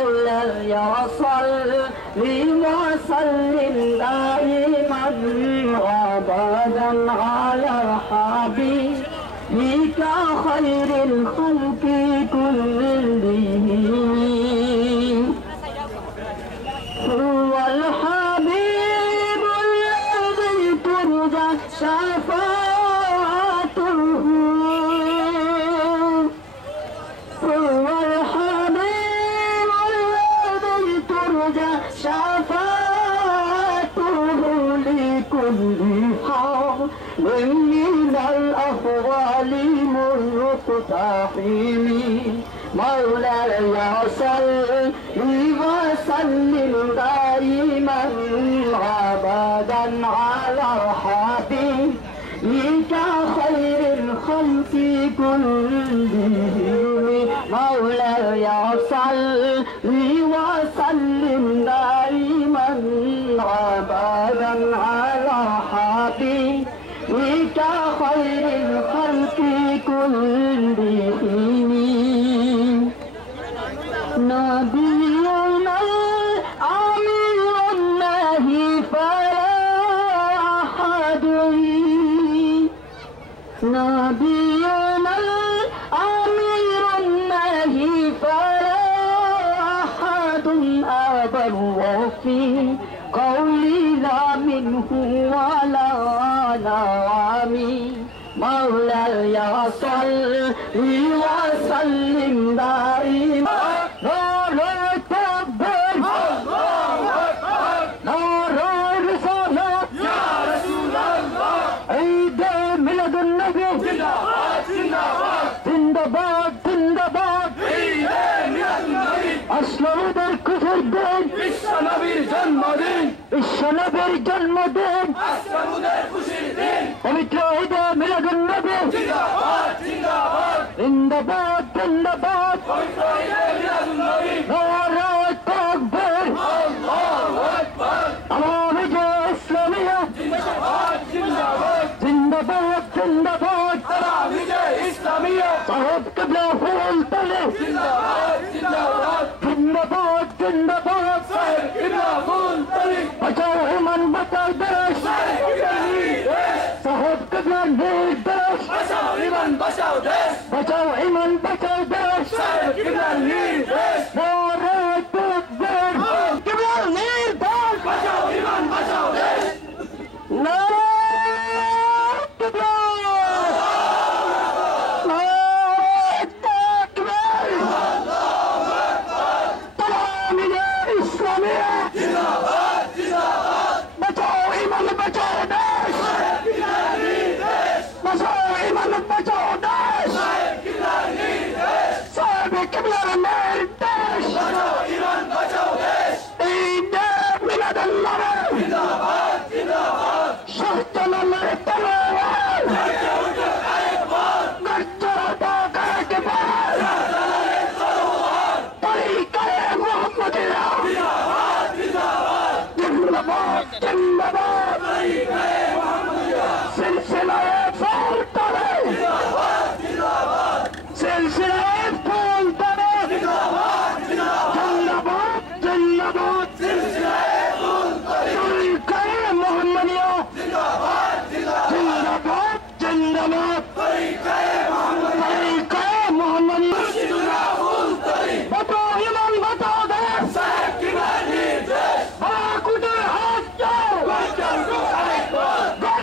مولاي صل وسلم دائما أبدا على حبيبك خير الخلق كلهم هو الحبيب الذي ترجى شفاعته هو الحبيب الذي ترجى شفاعته لكل حال من الأحوال مقتحم مولاي صل وسلم دائما أبدا على حبيبك خير الخلق كلهم مولاي صل وسلم دائما أبدا على حبيبك خير الخلق كلهم نبينا الأمير النهي فلا أحد نبينا الأمير النهي فلا أحد أبر في قولي لا منه ولا نعمي مولاي صل وسلم دائما আসলামদের কুফর দিন বিশ্বনবীর জন্মদিন বিশ্বনবীর জন্মদিন আসলামদের খুশির দিন পবিত্র ঈদে মিলাদুন নবী জিন্দাবাদ জিন্দাবাদ জিন্দাবাদ জিন্দাবাদ পবিত্র ঈদে মিলাদুন নবী নারে তাকবীর আল্লাহু আকবার আওয়ামী ইসলামিয়া জিন্দাবাদ জিন্দাবাদ জিন্দাবাদ জিন্দাবাদ আওয়ামী ইসলামিয়া সাহেব কিবলা ফুল তলে জিন্দাবাদ জিন্দাবাদ জিন্দাবাদ জিন্দাবাদ সাহেব কিবলা ফুল তলে বাঁচাও ইমান বাঁচাও দেশ সাহেব কিবলা নির্দেশ বাঁচাও ইমান বাঁচাও দেশ বাঁচাও ইমান বাঁচাও দেশ সাহেব কিবলা নির্দেশ নারে তাকবীর কিবলা নির্দেশ বাঁচাও ইমান বাঁচাও দেশ নারে